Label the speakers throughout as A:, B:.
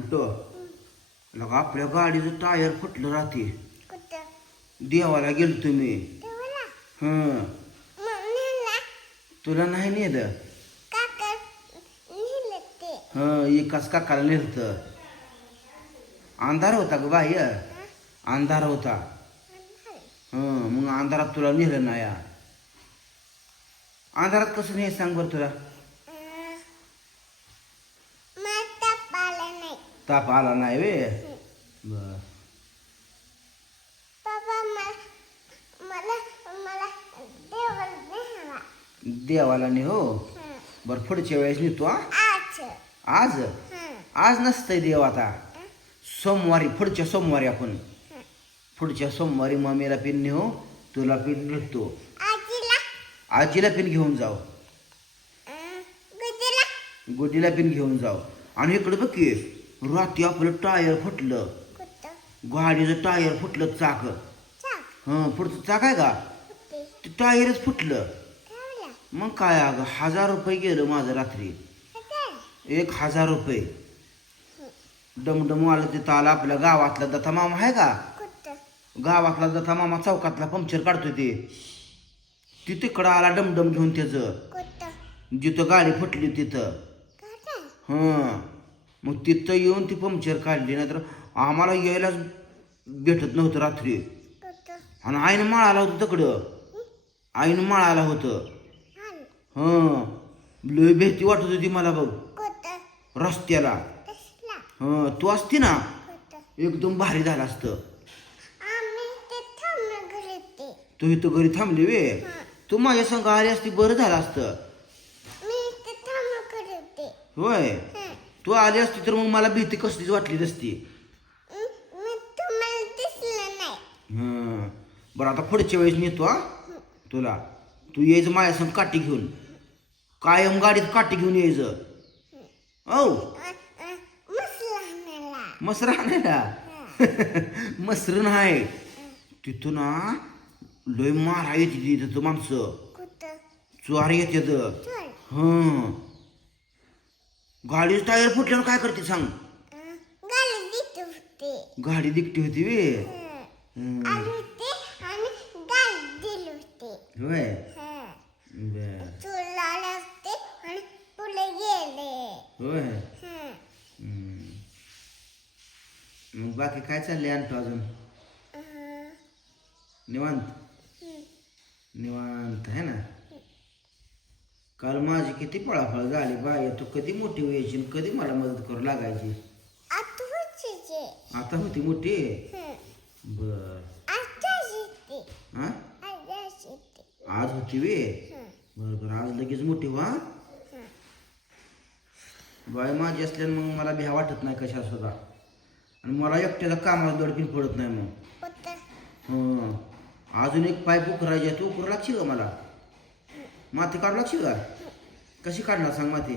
A: म्हणतो लगा आपल्या गाडीचं टायर फुटलं राहते. देवाला गेलो तुम्ही हं. तुला नाही नेलं? हं एकाच काकाला नेलं अंधार होता ग बाह्य अंधार होता. हं मग अंधारात तुला नेलं नाही. या. अंधारात कसं नाही सांग बरं तुला
B: अं, मला ताप आला नाही
A: ताप आला नाही वे. बर.
B: देवाला
A: ने हो. बरं पुढच्या वेळेस नेतो
B: आज.
A: आज. आज नसतंय देव आता. सोमवारी पुढच्या सोमवारी आपण. पुढच्या सोमवारी मम्मीला पिन नेऊ तुला पिन नेतो
B: आजीला.
A: आजीला पिन घेऊन जाऊ. गोडीला पिन घेऊन जाऊ. आणि इकडे बघ की रात्री आपलं टायर फुटलं. गाडीचं टायर फुटलं चाक. हं पुढचं चाक आहे का? ते टायरच फुटलं. मग काय अगं हजार रुपये गेलं माझं रात्री. एक हजार रुपये. डमडम आलं तिथं आलं आपल्या गावातला दत्ता मामा आहे का? गावातला दत्ता मामा चौकातला पंक्चर काढतोय ते. ती तिकडं आला डमडम घेऊन त्याचं. जिथं गाडी फुटली तिथं. हं. मग तिथं येऊन ती पंक्चर काढली नाहीतर आम्हाला यायलाच भेटत नव्हतं रात्री. आणि आईनं माळाला होतं तिकडं आईनं माळाला होतं. हं. लय भीती वाटत होती मला बघ. रस्त्याला. हं तू असती ना? एकदम भारी झालं असतं.
B: ते
A: इथं घरी थांबली वे? तू माझ्या संग आली असती बरं झालं असतं. होय. तू आली असती तर मग मला भीती कसलीच वाटली नसती हं. बरं आता पुढच्या वेळेस नेतो हा. तुला. तू यायचं माझ्या संग काठी घेऊन. कायम गाडीत काठी घेऊन यायचं औ. मसर नाही ना मसर नाही. तिथून ना लय मारा येते तिथं माणसं. चुहार येते हं. गाडीचं टायर फुटल्यावर काय करते सांग?
B: गाडी देत होते.
A: गाडी दिकटी होती वे.
B: आले होते आणि गाडी दिली होते.
A: होय?
B: हं.
A: बर.
B: तुला आले होते आणि पुढे गेले.
A: होय?
B: हं.
A: हं. मग बाकी काय चाललंय आणतो अजून? निवांत?
B: हं.
A: निवांत आहे ना? काल माझी किती पळाफळ झाली बाय तू कधी मोठी व्हायची कधी मला मदत करू लागायची?
B: आता होते
A: मोठी. बर. आज होती वे. बर बर आज लगेच मोठी व्हा. बाय माझी असल्यानं मग मला भ्या वाटत नाही कशा सुद्धा. आणि मला एकट्याला कामाला दडपीन पडत नाही मग. अजून एक पाईप उकरायची तू उकरू लागशील का मला? माती काढू लागशील का? कशी काढणार सांग माती.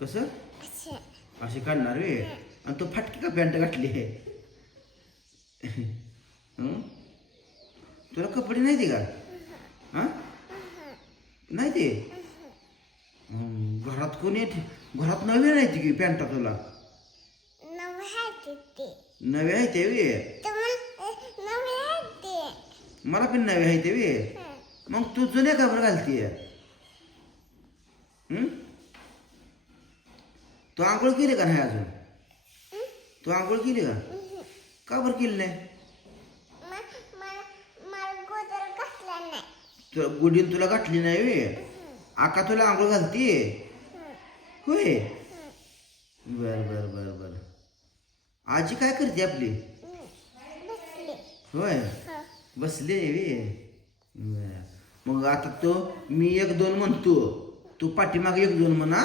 A: कसं?
B: असं.
A: अशी काढणार वे. आणि तो फाटकी का पॅन्ट घातली? आहे हं? तुला कपडे नाही ते का? हा. नाही ते घरात कोणी? घरात नवे नाही ती की पॅन्टा तुला?
B: नवं आहे ते.
A: मला पण नवे आहे ते वे. मग तू जुने का बरं घालतीय? तू आंघोळ केली का नाही अजून तू आंघोळ केली का का बरं केली नाही. तुला गुडीन तुला गाठली नाही वे आका तुला आंघोळ घालतीये होय बर बर बर बर आजी काय करते आपली.
B: बसले.
A: होय
B: हं.
A: बसले वे बर. मग आता तो मी एक दोन म्हणतो. तू पाठीमागे एक दोन म्हणा?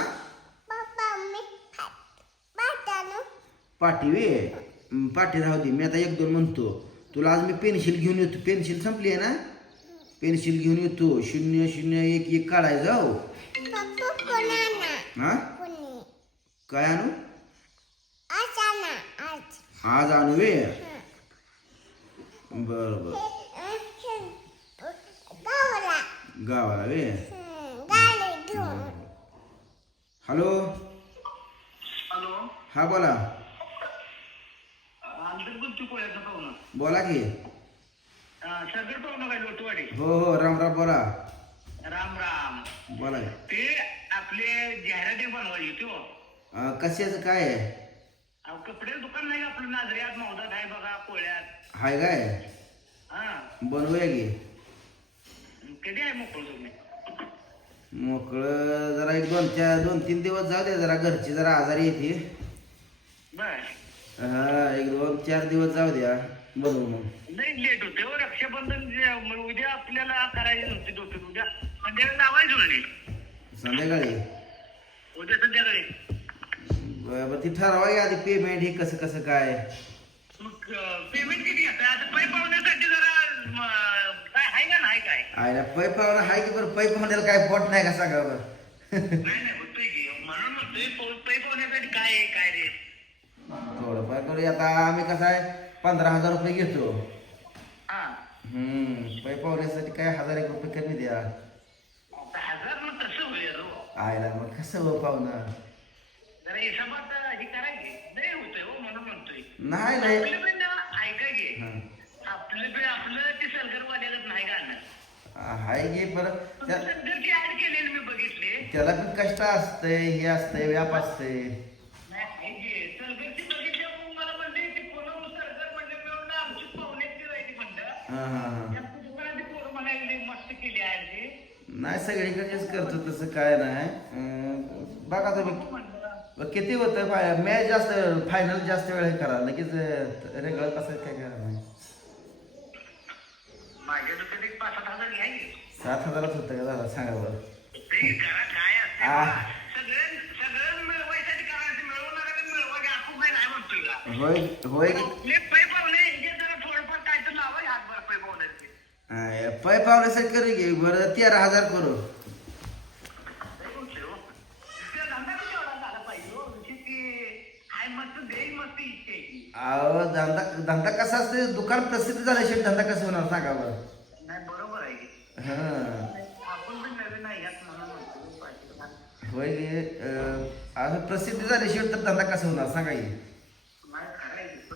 A: पाठी वे. हं, पाठी राहू दे. मी आता एक दोन म्हणतो. तुला आज मी पेन्सिल घेऊन येतो. पेन्सिल संपली आहे ना? पेन्सिल घेऊन येतो. शून्य शून्य एक एक काढाय जाऊ.
B: पप्पा, कोण आणा?
A: हा?
B: कोणी?
A: काय आणू?
B: आज आणा, आज.
A: आज आणू वे. बर बर
B: हे, अं, हे, गावाला.
A: वे
B: हं.
A: हॅलो.
C: हॅलो.
A: हा बोला. बोला की. हो हो राम राम बोला.
C: राम राम.
A: बोला.
C: ते आपले जाहिराती बनवायची तो
A: अं, कशाचं काय?
C: कपडे दुकान नाही आपलं नाजऱ्यात मौदात आहे बघा पोळ्यात
A: हाय काय?
C: हा.
A: बनवूया की.
C: कधी आहे मोकळ तुम्ही
A: मोकळं जरा एक दोन चार दोन तीन दिवस जाऊ दे जरा घरची जरा आजारी येते
C: बर.
A: हा एक दोन चार दिवस जाऊ द्या. बनवू मग.
C: नाही लेट होते हो. रक्षाबंधन जे- मग उद्या आपल्याला करायची नव्हती डोक्यात उद्या संध्याकाळी लावायची म्हणे
A: संध्याकाळी?
C: उद्या संध्याकाळी.
A: बरं ती ठरवा की आधी पेमेंट हे कसं कसं काय.
C: मग पेमेंट किती घेताय आता पै पावण्यासाठी जरा म, काय आहे का नाही काय
A: आयला पै पाहुणं हाय की बरं? पै पाहुण्याला काय पोट नाही का सांगा बरं
C: नाही नाही होतोय की. म्हणून म्हणतोय पौ- पै पावण्यासाठी काय आहे काय रे?
A: थोडं फार करूया आता. आम्ही कसं आहे पंधरा हजार रुपये घेतो.
C: हा.
A: हम्म पै पाहुण्यासाठी काय हजार एक रुपये कमी द्या.
C: आता हजार मग होईल हो.
A: आयला मग कसं हो पाहुणं?
C: जरा हिशोबात हे करायचे नाही होतंय हो म्हणून म्हणतोय.
A: नाही नाही.
C: आपलं पण ना ऐका घे
A: हं.
C: आपलं पण आपलं ते सलगरवाल्यागत नाही गाणं
A: हाय त्या
C: ऍड केलेली मी बघितले.
A: त्याला पण कष्ट असतंय हे असतंय व्याप असतंय.
C: नाही घे सलगरची बघितली मग मला म्हणले की पुन्हा सलगर म्हणले मिळून आमची पाहुण्याची राहायची म्हणलं.
A: हा हा हा.
C: त्यात दुकानाची पोरं म्हणायला मस्त केली ऍड ते.
A: नाही सगळीकडेच करतो तसं काय नाही. अं, बघा तुम्ही.
C: म्हणलं
A: बरं, किती होतं? मॅच जास्त फायनल जास्त वेळ करा लगेच रेगळ कसं काय करा नाही
C: माझ्या डोक्यात एक पाच सात
A: हजारात होतं का झालं? सांगा बरं. होय होय.
C: पै पाहुणे जरा थोडंफार काय तर लावा हातभर पै पाहुण्याचे
A: अं, पै पावण्यासाठी करू की. बरं तेरा हजार करू.
C: हो. हो. म्हणजे.
A: अहो धंदा धंदा कसा असते दुकान प्रसिद्ध झाल्याशिवाय धंदा कसं होणार? सांगा बरं. होय असं प्रसिद्ध झाल्याशिवाय तर धंदा कसा होणार सांगा की.
C: सांगायचं.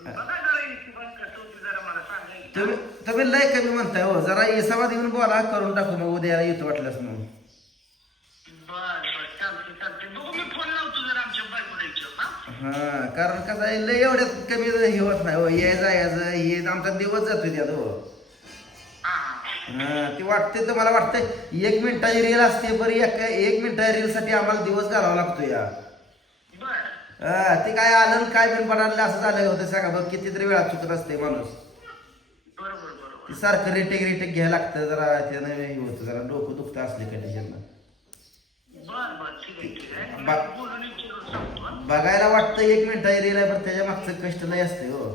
A: तुम्ही तुम्ही लय कमी म्हणताय हो. जरा हिसाबात येऊन बोला करून टाकू मग उद्या येतो वाटल्यास मग
C: हा?
A: कारण कसं आहे लय एवढ्यात कमी हे होत नाही हो. ये जायचं हे आमचा दिवस जातो त्यात. हा. ते वाटते तर मला वाटतंय एक मिनिटाची रील असते बरी एक एक मिनिटाच्या रील साठी आम्हाला दिवस घालावा लागतो या ते काय आलं काय बिन पडालं असं झालं होतं सांगा बघ कितीतरी वेळा चुकत असते माणूस. ते सारखं रेटेक रेटेक घ्यायला लागतं जरा त्यानं हे होतं जरा डोकं दुखतं असले कंडिशन बघायला वाटतं एक मिनिटाची रील आहे पण त्याच्या मागचं कष्ट लय असते हो.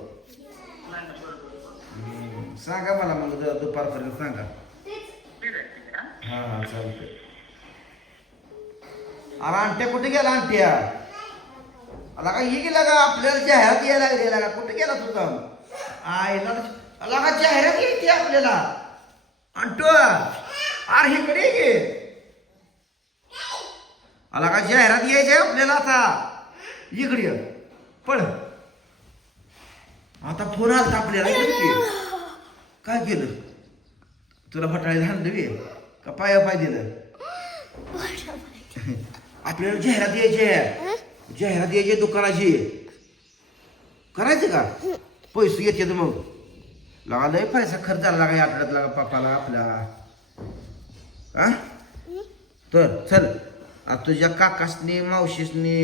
A: सांगा मला मग द- दुपारपर्यंत सांगा.
C: ठीक आहे, ठीक आहे, हा?
A: हा चालतंय. अरे आंट्या कुठे गेला आंट्या? आला का ही गेला का? आपल्याला जाहिरात यायला लागली का? कुठे गेला तुझा आईला अला का जाहिरात येते आपल्याला? आणतो अरे इकडे ये. की आला का जाहिरात यायची आहे आपल्याला आता? इकडे ये. पळ. आता फोन आलता आपल्याला इकडे ये. काय केलं तुला फटाळे झालं बे का पाया पाय दिलं? आपल्याला जाहिरात यायची आहे. जाहिरात यायची आहे दुकानाची. करायचं का? पैसे येते मग. लगा पैसा खर्च झाला लागाय आठवड्यात लागा पप्पाला आपल्या हा तर चल. आता तुझ्या काकासनी मावशीसनी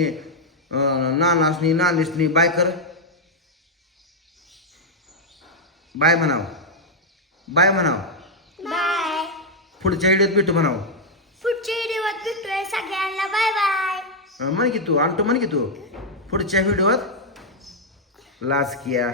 A: नानासनी नानीसनी बाय कर. बाय म्हणावं. बाय म्हणाव.
B: बाय.
A: पुढच्या व्हिडिओत भेटू म्हणाव.
B: पुढच्या व्हिडिओत भेटूया सगळ्यांना. Bye bye.
A: म्हण की तू आणतो म्हण की तू. पुढच्या व्हिडिओत. लाच किया